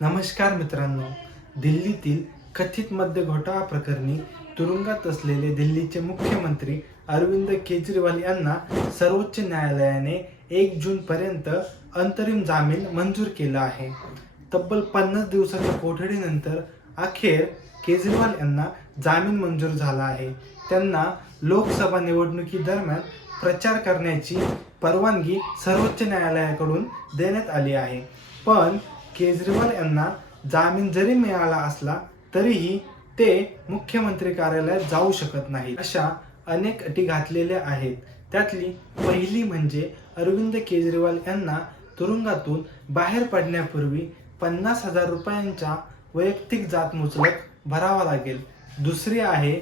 नमस्कार मित्रांनो दिल्लीतील कथित मद्य घोटाळा प्रकरणी तुरुंगात असलेले दिल्लीचे मुख्यमंत्री अरविंद केजरीवाल यांना सर्वोच्च न्यायालयाने एक जून पर्यंत अंतरिम जामीन मंजूर केला आहे. तब्बल पन्नास दिवसाच्या कोठडीनंतर अखेर केजरीवाल यांना जामीन मंजूर झाला आहे. त्यांना लोकसभा निवडणुकीदरम्यान प्रचार करण्याची परवानगी सर्वोच्च न्यायालयाकडून देण्यात आली आहे. पण केजरीवाल यांना जामीन जरी मिळाला असला तरीही ते मुख्यमंत्री कार्यालयात जाऊ शकत नाही अशा अनेक अटी घातलेल्या आहेत. त्यातली पहिली म्हणजे अरविंद केजरीवाल यांना तुरुंगातून बाहेर पडण्यापूर्वी पन्नास हजार रुपयांच्या वैयक्तिक जात मुचलक भरावा लागेल. दुसरी आहे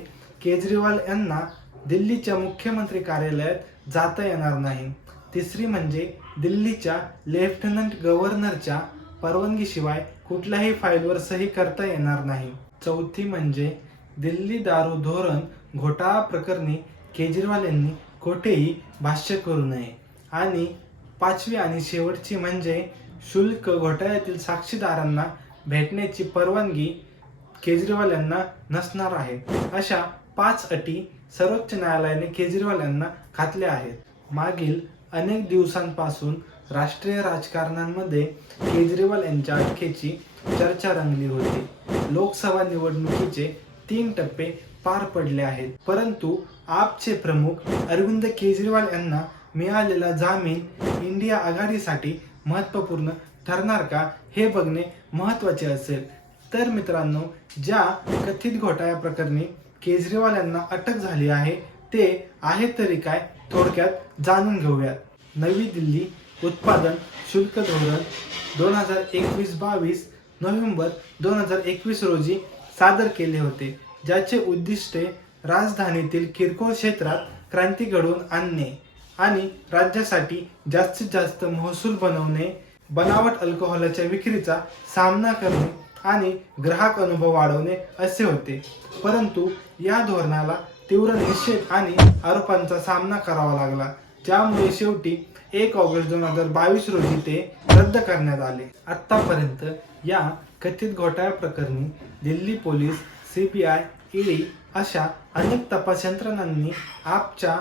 केजरीवाल यांना दिल्लीच्या मुख्यमंत्री कार्यालयात जाता येणार नाही. तिसरी म्हणजे दिल्लीच्या लेफ्टनंट गव्हर्नरच्या परवानगीशिवाय कुठल्याही फाईलवर सही करता येणार नाही. चौथी म्हणजे दिल्ली दारू धोरण घोटाळा प्रकरणी केजरीवाल यांनी कोठेही भाष्य करू नये. आणि पाचवी आणि शेवटची म्हणजे शुल्क घोटाळ्यातील साक्षीदारांना भेटण्याची परवानगी केजरीवाल यांना नसणार आहे. अशा पाच अटी सर्वोच्च न्यायालयाने केजरीवाल यांना घातल्या आहेत. मागील अनेक दिवसांपासून राष्ट्रीय राजकारणांमध्ये केजरीवाल यांच्या अटकेची चर्चा रंगली होती. लोकसभा निवडणुकीचे तीन टप्पे पार पडले आहेत. परंतु आपचे प्रमुख अरविंद केजरीवाल यांना मिळालेला जामीन इंडिया आघाडीसाठी महत्त्वपूर्ण ठरणार का हे बघणे महत्त्वाचे असेल. तर मित्रांनो ज्या कथित घोटाळ्या प्रकरणी केजरीवाल यांना अटक झाली आहे ते आहे तरी काय थोडक्यात जाणून घेऊयात. नवी दिल्ली उत्पादन शुल्क धोरण दोन हजार एकवीस बावीस नोव्हेंबर दोन हजार एकवीस रोजी सादर केले होते ज्याचे उद्दिष्टे राजधानीतील किरकोळ क्षेत्रात क्रांती घडवून आणणे आणि राज्यासाठी जास्तीत जास्त महसूल बनवणे बनावट अल्कोहोलच्या विक्रीचा सामना करणे आणि ग्राहक अनुभव वाढवणे असे होते. परंतु या धोरणाला तीव्र निषेध आणि आरोपांचा सामना करावा लागला. ज्यामुळे शेवटी एक ऑगस्ट दोन हजार बावीस रोजी ते रद्द करण्यात आले. आतापर्यंत या कथित घोटाळ्या प्रकरणी Delhi police C B I ED अशा अनेक तपास यंत्रणांनी आपच्या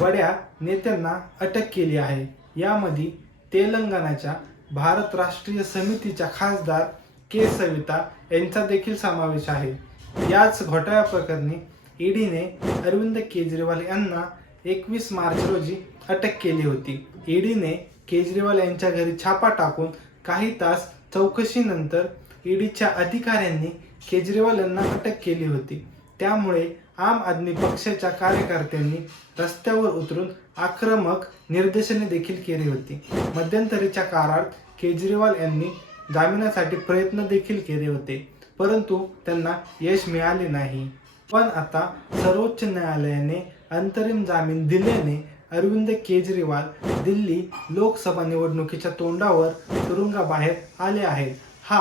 बड्या नेत्यांना अटक केली आहे. यामध्ये तेलंगणाच्या भारत राष्ट्रीय समितीच्या खासदार के सविता यांचा देखील समावेश आहे. याच घोटाळ्या प्रकरणी ईडीने अरविंद केजरीवाल यांना एकवीस मार्च रोजी अटक केली होती. ईडीने केजरीवाल यांच्या घरी छापा टाकून काही तास चौकशीनंतर ईडीच्या अधिकाऱ्यांनी केजरीवाल यांना अटक केली होती. त्यामुळे आम आदमी पक्षाच्या कार्यकर्त्यांनी रस्त्यावर उतरून आक्रमक निर्देशने देखील केली होती. मध्यंतरीच्या काळात केजरीवाल यांनी जामिनासाठी प्रयत्न देखील केले होते परंतु त्यांना यश मिळाले नाही. पण आता सर्वोच्च न्यायालयाने अंतरिम जामीन दिल्याने अरविंद केजरीवाल दिल्ली लोकसभा निवडणुकीच्या तोंडावर तुरुंगाबाहेर आले आहेत. हा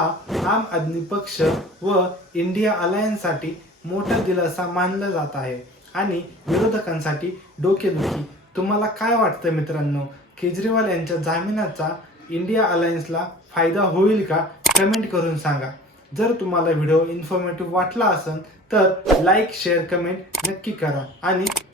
आम आदमी पक्ष व इंडिया अलायन्ससाठी मोठा दिलासा मानला जात आहे. आणि विरोधकांसाठी डोकेदुखी. तुम्हाला काय वाटतं मित्रांनो? केजरीवाल यांच्या जामिनाचा इंडिया अलायन्सला फायदा होईल का? कमेंट करून सांगा. जर तुम्हाला व्हिडिओ इन्फॉर्मेटिव्ह वाटला असेल तर लाईक शेअर कमेंट नक्की करा. आणि